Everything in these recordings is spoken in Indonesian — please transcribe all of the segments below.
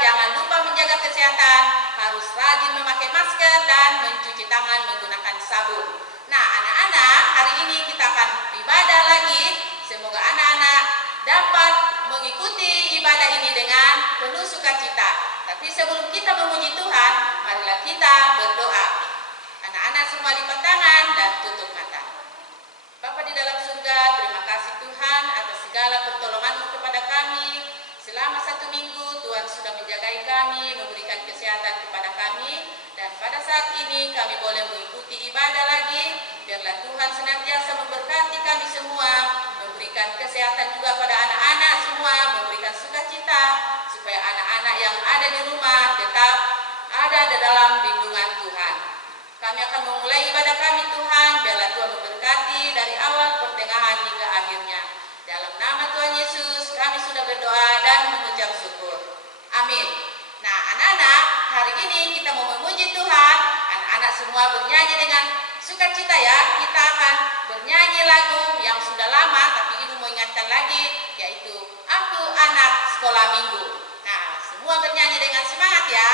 jangan lupa menjaga kesehatan, harus rajin memakai masker dan mencuci tangan menggunakan sabun. Nah, anak-anak, hari ini kita akan ibadah lagi. Semoga anak-anak dapat mengikuti ibadah ini dengan penuh sukacita. Tapi sebelum kita memuji Tuhan, marilah kita berdoa. Anak-anak semua lipat tangan dan tutup mata. Bapa di dalam surga, terima kasih Tuhan atas segala pertolongan-Mu kepada kami. Selama 1 minggu Tuhan sudah menjagai kami, memberikan kesehatan kepada kami. Dan pada saat ini kami boleh mengikuti ibadah lagi. Biarlah Tuhan senantiasa memberkati kami semua, memberikan kesehatan juga pada anak-anak semua, memberikan sukacita, supaya anak-anak yang ada di rumah tetap ada di dalam lindungan Tuhan. Kami akan memulai ibadah kami Tuhan, biarlah Tuhan memberkati dari awal pertengahan hingga akhirnya. Dalam nama Tuhan Yesus kami sudah berdoa dan mengucap syukur. Amin. Nah anak-anak, hari ini kita mau memuji Tuhan. Anak-anak semua bernyanyi dengan sukacita ya. Kita akan bernyanyi lagu yang sudah lama, tapi Ibu mau ingatkan lagi, yaitu Aku Anak Sekolah Minggu. Nah semua bernyanyi dengan semangat ya.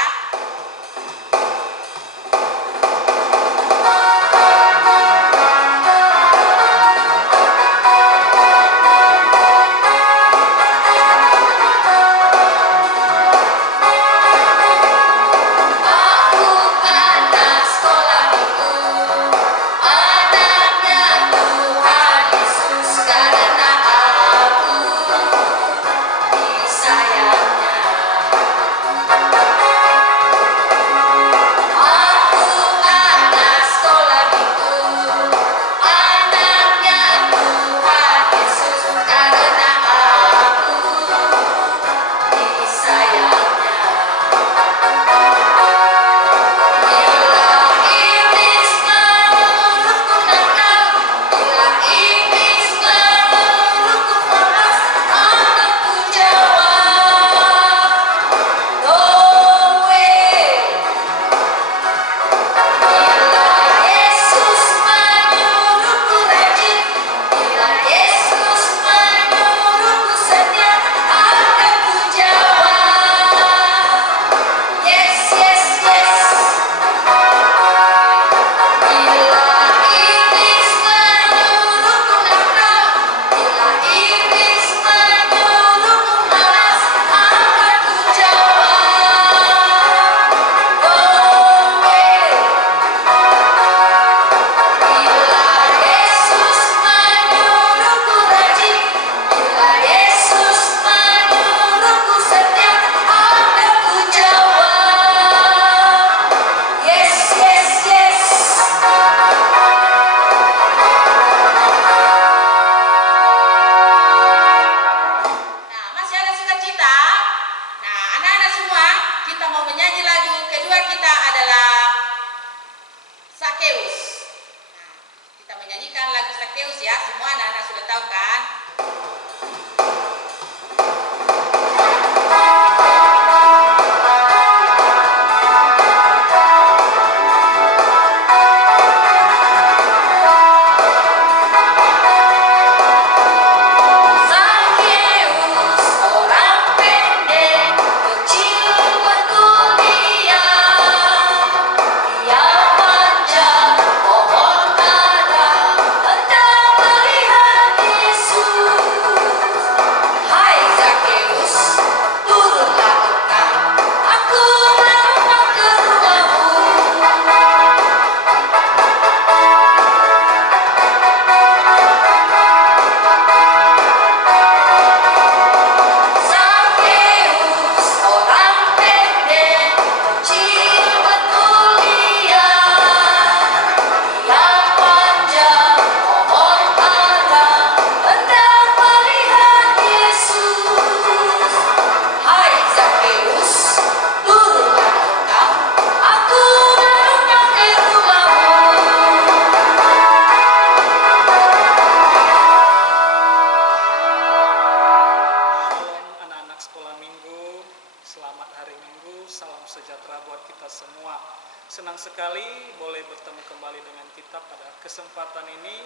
Senang sekali boleh bertemu kembali dengan kita pada kesempatan ini.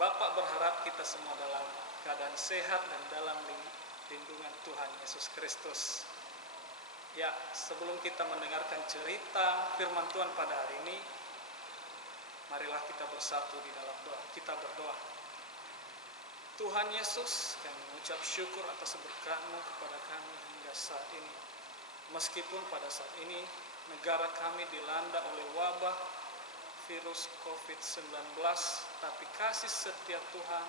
Bapak berharap kita semua dalam keadaan sehat dan dalam lindungan Tuhan Yesus Kristus. Ya, sebelum kita mendengarkan cerita firman Tuhan pada hari ini, marilah kita bersatu di dalam doa. Kita berdoa. Tuhan Yesus, kami mengucap syukur atas berkat-Mu kepada kami hingga saat ini. Meskipun pada saat ini negara kami dilanda oleh wabah virus COVID-19, tapi kasih setia Tuhan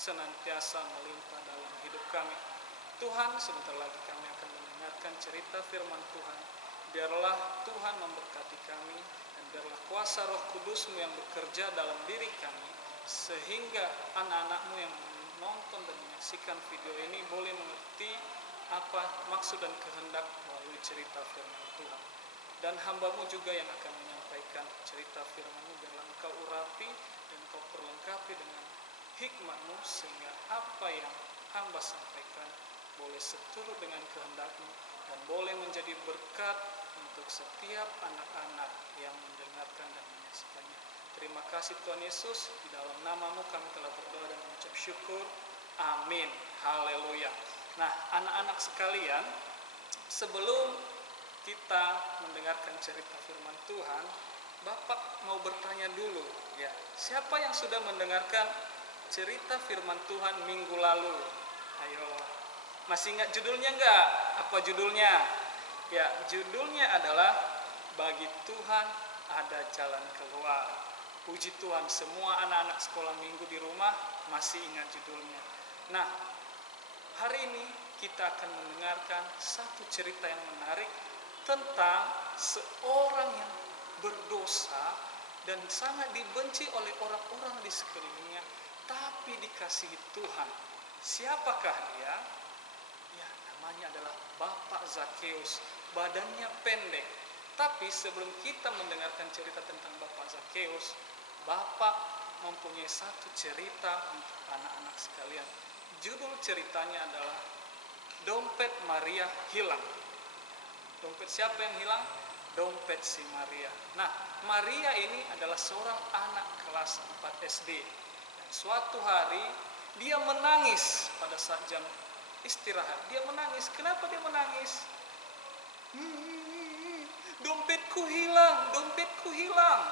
senantiasa melimpah dalam hidup kami. Tuhan, sebentar lagi kami akan mendengarkan cerita firman Tuhan. Biarlah Tuhan memberkati kami, dan biarlah kuasa Roh Kudus-Mu yang bekerja dalam diri kami, sehingga anak-anak-Mu yang menonton dan menyaksikan video ini boleh mengerti apa maksud dan kehendak melalui cerita firman Tuhan. Dan hamba-Mu juga yang akan menyampaikan cerita firman-Mu, biarlah Engkau urapi dan Engkau perlengkapi dengan hikmat-Mu, sehingga apa yang hamba sampaikan boleh seturut dengan kehendak-Mu dan boleh menjadi berkat untuk setiap anak-anak yang mendengarkan dan menyaksikannya. Terima kasih Tuhan Yesus, di dalam nama-Mu kami telah berdoa dan mengucap syukur. Amin. Haleluya. Nah, anak-anak sekalian, sebelum kita mendengarkan cerita firman Tuhan, Bapak mau bertanya dulu, ya, siapa yang sudah mendengarkan cerita firman Tuhan minggu lalu? Ayo, masih ingat judulnya enggak? Apa judulnya? Ya, judulnya adalah Bagi Tuhan Ada Jalan Keluar. Puji Tuhan, semua anak-anak sekolah minggu di rumah masih ingat judulnya. Nah, hari ini kita akan mendengarkan satu cerita yang menarik tentang seorang yang berdosa dan sangat dibenci oleh orang-orang di sekelilingnya, tapi dikasihi Tuhan. Siapakah dia? Ya, namanya adalah Bapak Zakeus. Badannya pendek. Tapi sebelum kita mendengarkan cerita tentang Bapak Zakeus, Bapak mempunyai satu cerita untuk anak-anak sekalian. Judul ceritanya adalah Dompet Maria Hilang. Dompet siapa yang hilang? Dompet si Maria. Nah, Maria ini adalah seorang anak kelas 4 SD. Dan suatu hari dia menangis pada saat jam istirahat. Dia menangis. Kenapa dia menangis? Dompetku hilang, dompetku hilang.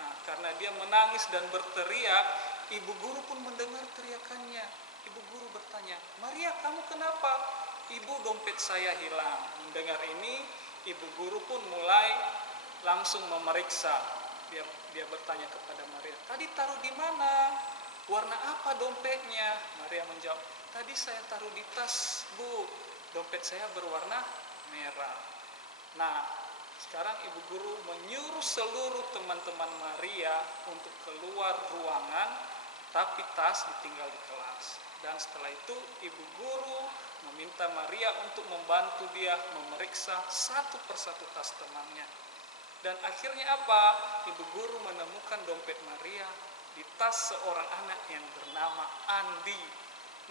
Nah, karena dia menangis dan berteriak, ibu guru pun mendengar teriakannya. Ibu guru bertanya, Maria, kamu kenapa? Ibu, dompet saya hilang. Mendengar ini, ibu guru pun mulai langsung memeriksa. Dia bertanya kepada Maria, tadi taruh di mana? Warna apa dompetnya? Maria menjawab, tadi saya taruh di tas, Bu. Dompet saya berwarna merah. Nah, sekarang ibu guru menyuruh seluruh teman-teman Maria untuk keluar ruangan, tapi tas ditinggal di kelas. Dan setelah itu ibu guru meminta Maria untuk membantu dia memeriksa satu persatu tas temannya. Dan akhirnya apa? Ibu guru menemukan dompet Maria di tas seorang anak yang bernama Andi.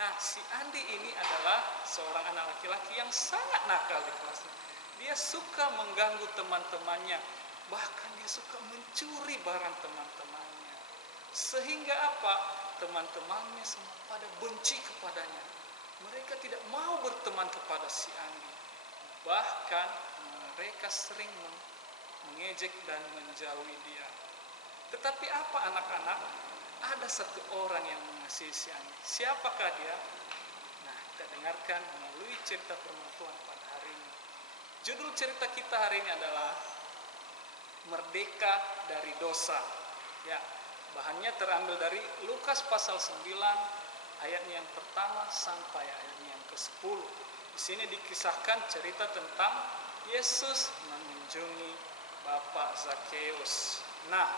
Nah, si Andi ini adalah seorang anak laki-laki yang sangat nakal di kelasnya. Dia suka mengganggu teman-temannya, bahkan dia suka mencuri barang teman-temannya. Sehingga apa? Teman-temannya semua pada benci kepadanya. Mereka tidak mau berteman kepada si Andi. Bahkan mereka sering mengejek dan menjauhi dia. Tetapi apa anak-anak? Ada satu orang yang mengasihi si Andi. Siapakah dia? Nah, kita dengarkan melalui cerita firman Tuhan pada hari ini. Judul cerita kita hari ini adalah Merdeka dari Dosa. Ya, bahannya terambil dari Lukas pasal 9 ayatnya yang pertama sampai ayatnya yang ke-10. Di sini dikisahkan cerita tentang Yesus mengunjungi Bapak Zakeus. Nah,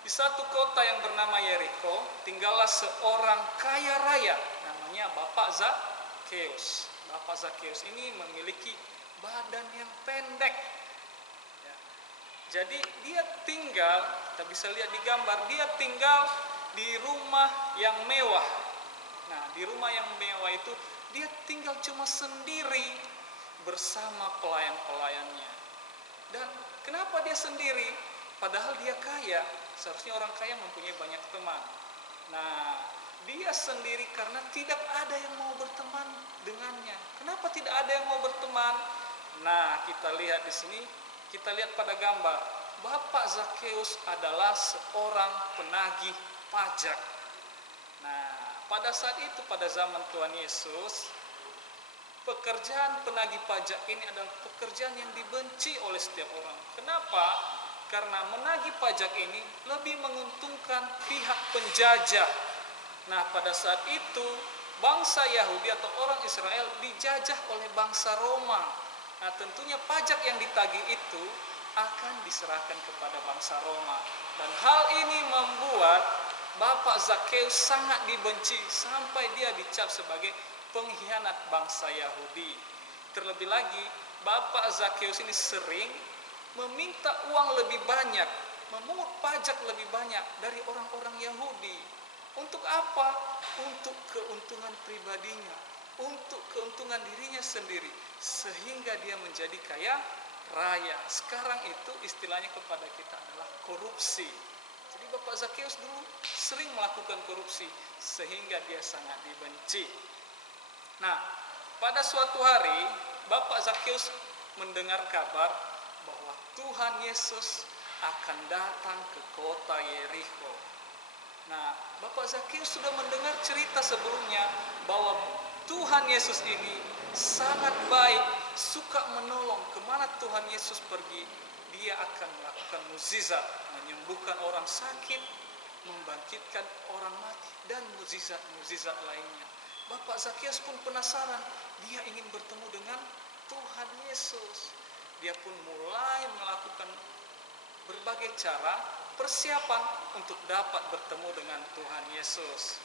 di satu kota yang bernama Yeriko tinggallah seorang kaya raya namanya Bapak Zakeus. Bapak Zakeus ini memiliki badan yang pendek. Ya. Jadi dia tinggal, kita bisa lihat di gambar, dia tinggal di rumah yang mewah. Nah, di rumah yang mewah itu dia tinggal cuma sendiri bersama pelayan-pelayannya. Dan kenapa dia sendiri? Padahal dia kaya. Seharusnya orang kaya mempunyai banyak teman. Nah, dia sendiri karena tidak ada yang mau berteman dengannya. Kenapa tidak ada yang mau berteman? Nah, kita lihat di sini, kita lihat pada gambar, Bapak Zakeus adalah seorang penagih pajak. Nah, pada saat itu, pada zaman Tuhan Yesus, pekerjaan penagih pajak ini adalah pekerjaan yang dibenci oleh setiap orang. Kenapa? Karena menagih pajak ini lebih menguntungkan pihak penjajah. Nah, pada saat itu bangsa Yahudi atau orang Israel dijajah oleh bangsa Roma. Nah, tentunya pajak yang ditagih itu akan diserahkan kepada bangsa Roma. Dan hal ini membuat Bapak Zakeus sangat dibenci sampai dia dicap sebagai pengkhianat bangsa Yahudi. Terlebih lagi, Bapak Zakeus ini sering meminta uang lebih banyak, memungut pajak lebih banyak dari orang-orang Yahudi. Untuk apa? Untuk keuntungan pribadinya, untuk keuntungan dirinya sendiri, sehingga dia menjadi kaya raya. Sekarang itu istilahnya kepada kita adalah korupsi. Jadi Bapak Zakeus dulu sering melakukan korupsi sehingga dia sangat dibenci. Nah, pada suatu hari Bapak Zakeus mendengar kabar bahwa Tuhan Yesus akan datang ke kota Yerikho. Nah, Bapak Zakeus sudah mendengar cerita sebelumnya bahwa Tuhan Yesus ini sangat baik, suka menolong. Kemana Tuhan Yesus pergi, dia akan melakukan mukjizat, menyembuhkan orang sakit, membangkitkan orang mati, dan mukjizat-mukjizat lainnya. Bapak Zakeus pun penasaran, dia ingin bertemu dengan Tuhan Yesus. Dia pun mulai melakukan berbagai cara persiapan untuk dapat bertemu dengan Tuhan Yesus.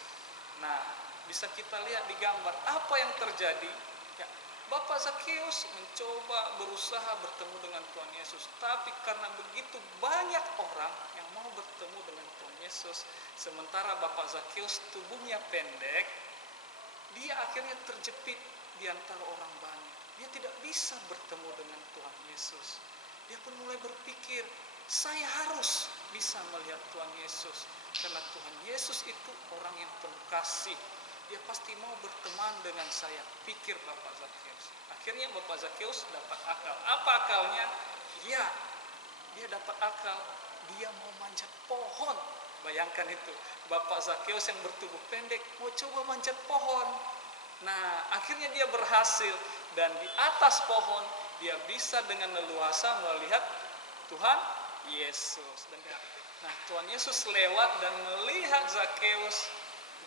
Nah, bisa kita lihat di gambar apa yang terjadi. Ya, Bapak Zakeus mencoba berusaha bertemu dengan Tuhan Yesus, tapi karena begitu banyak orang yang mau bertemu dengan Tuhan Yesus, sementara Bapak Zakeus tubuhnya pendek, dia akhirnya terjepit di antara orang banyak. Dia tidak bisa bertemu dengan Tuhan Yesus. Dia pun mulai berpikir, saya harus bisa melihat Tuhan Yesus. Karena Tuhan Yesus itu orang yang penuh kasih. Dia pasti mau berteman dengan saya, pikir Bapak Zakeus. Akhirnya Bapak Zakeus dapat akal. Apa akalnya? Ya, dia dapat akal. Dia mau manjat pohon. Bayangkan itu, Bapak Zakeus yang bertubuh pendek mau coba manjat pohon. Nah, akhirnya dia berhasil, dan di atas pohon dia bisa dengan leluasa melihat Tuhan Yesus. Nah, Tuhan Yesus lewat dan melihat Zakeus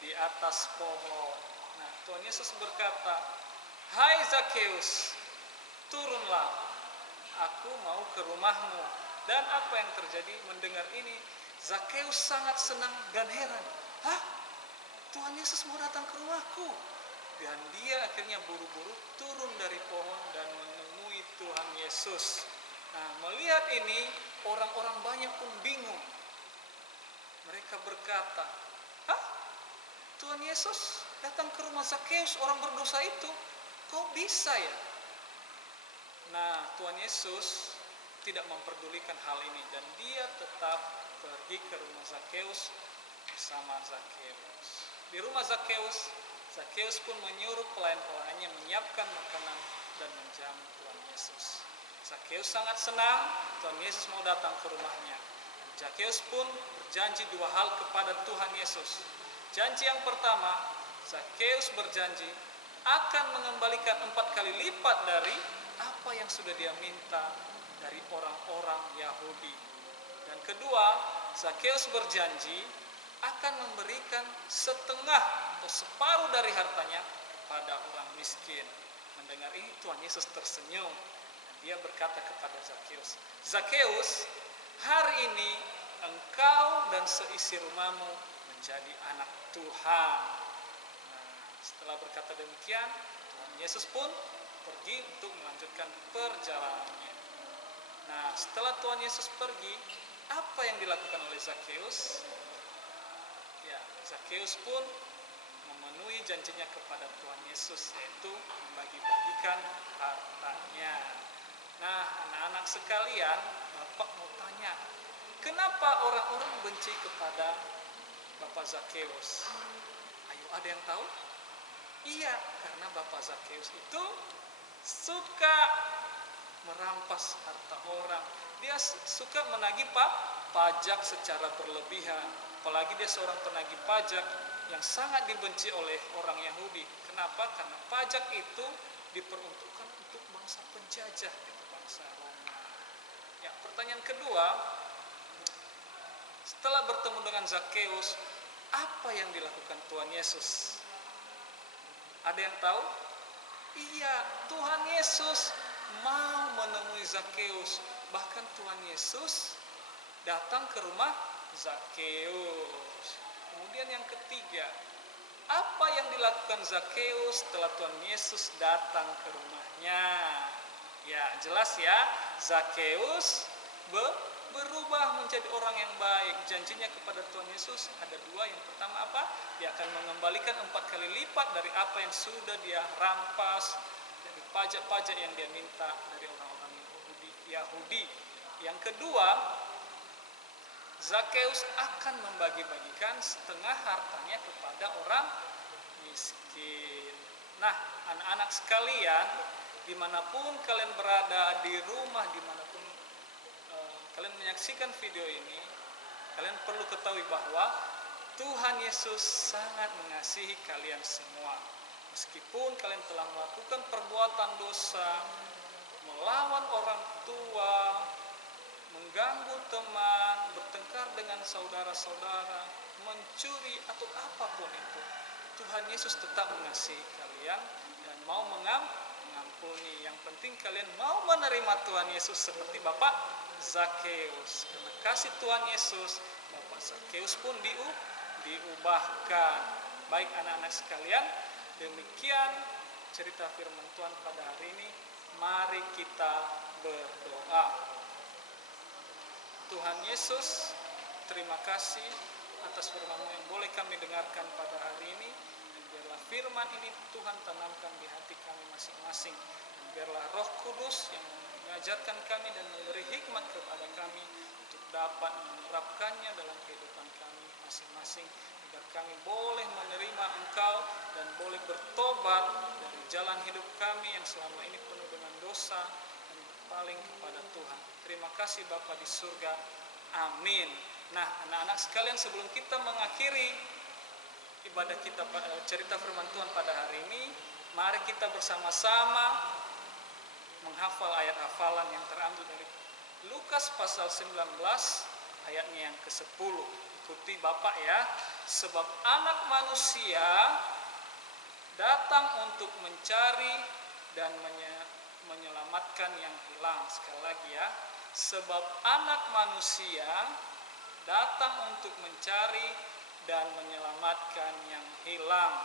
di atas pohon. Nah, Tuhan Yesus berkata, "Hai Zakeus, turunlah, aku mau ke rumahmu." Dan apa yang terjadi mendengar ini? Zakeus sangat senang dan heran. Hah? Tuhan Yesus mau datang ke rumahku? Dan dia akhirnya buru-buru turun dari pohon dan menemui Tuhan Yesus. Nah, melihat ini, orang-orang banyak pun bingung. Mereka berkata, "Hah? Tuhan Yesus datang ke rumah Zakeus, orang berdosa itu? Kok bisa ya?" Nah, Tuhan Yesus tidak memperdulikan hal ini, dan dia tetap pergi ke rumah Zakeus bersama Zakeus. Di rumah Zakeus, Zakeus pun menyuruh pelayan-pelayannya menyiapkan makanan dan menjamu Tuhan Yesus. Zakeus sangat senang Tuhan Yesus mau datang ke rumahnya. Zakeus pun berjanji dua hal kepada Tuhan Yesus. Janji yang pertama, Zakeus berjanji akan mengembalikan 4 kali lipat dari apa yang sudah dia minta dari orang-orang Yahudi. Dan kedua, Zakeus berjanji akan memberikan setengah atau separuh dari hartanya kepada orang miskin. Mendengar ini, Tuhan Yesus tersenyum. Dan dia berkata kepada Zakeus, "Zakeus, hari ini engkau dan seisi rumahmu menjadi anak Tuhan." Nah, setelah berkata demikian, Tuhan Yesus pun pergi untuk melanjutkan perjalanannya. Nah, setelah Tuhan Yesus pergi, apa yang dilakukan oleh Zakeus? Ya, Zakeus pun memenuhi janjinya kepada Tuhan Yesus, yaitu membagi-bagikan hartanya. Nah, anak-anak sekalian, Bapak mau tanya, kenapa orang-orang benci kepada Bapak Zakeus? Ayo, ada yang tahu? Iya, karena Bapak Zakeus itu suka merampas harta orang. Dia suka menagih pajak secara berlebihan. Apalagi dia seorang penagih pajak yang sangat dibenci oleh orang Yahudi. Kenapa? Karena pajak itu diperuntukkan untuk bangsa penjajah, itu bangsa Roma. Ya, pertanyaan kedua, setelah bertemu dengan Zakheus, apa yang dilakukan Tuhan Yesus? Ada yang tahu? Iya, Tuhan Yesus mau menemui Zakheus. Bahkan Tuhan Yesus datang ke rumah Zakheus. Kemudian yang ketiga, apa yang dilakukan Zakheus setelah Tuhan Yesus datang ke rumahnya? Ya, jelas ya, Zakheus berubah menjadi orang yang baik. Janjinya kepada Tuhan Yesus ada dua. Yang pertama apa? Dia akan mengembalikan 4 kali lipat dari apa yang sudah dia rampas, dari pajak-pajak yang dia minta dari orang-orang Yahudi. Yang kedua, Zakheus akan membagi-bagikan setengah hartanya kepada orang miskin. Nah, anak-anak sekalian, dimanapun kalian berada, di rumah, dimanapun kalian menyaksikan video ini, kalian perlu ketahui bahwa Tuhan Yesus sangat mengasihi kalian semua. Meskipun kalian telah melakukan perbuatan dosa, melawan orang tua, mengganggu teman, bertengkar dengan saudara-saudara, mencuri atau apapun itu, Tuhan Yesus tetap mengasihi kalian dan mau mengampuni. Yang penting kalian mau menerima Tuhan Yesus seperti Bapak Zakheus. Karena kasih Tuhan Yesus, Bapak Zakheus pun diubahkan. Baik anak-anak sekalian, demikian cerita firman Tuhan pada hari ini. Mari kita berdoa. Tuhan Yesus, terima kasih atas firman-Mu yang boleh kami dengarkan pada hari ini. Dan biarlah firman ini Tuhan tanamkan di hati kami masing-masing. Dan biarlah Roh Kudus yang mengajarkan kami dan memberi hikmat kepada kami untuk dapat menerapkannya dalam kehidupan kami masing-masing, agar kami boleh menerima Engkau dan boleh bertobat dari jalan hidup kami yang selama ini penuh dengan dosa dan berpaling kepada Tuhan. Terima kasih Bapa di surga. Amin. Nah, anak-anak sekalian, sebelum kita mengakhiri ibadah kita cerita firman Tuhan pada hari ini, mari kita bersama-sama menghafal ayat hafalan yang terambil dari Lukas pasal 19 ayatnya yang ke-10. Ikuti Bapak ya. Sebab anak manusia datang untuk mencari dan menyelamatkan yang hilang. Sekali lagi ya. Sebab anak manusia datang untuk mencari dan menyelamatkan yang hilang.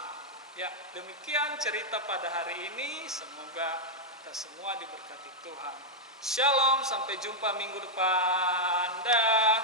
Ya, demikian cerita pada hari ini. Semoga kita semua diberkati Tuhan. Shalom, sampai jumpa minggu depan. Dah.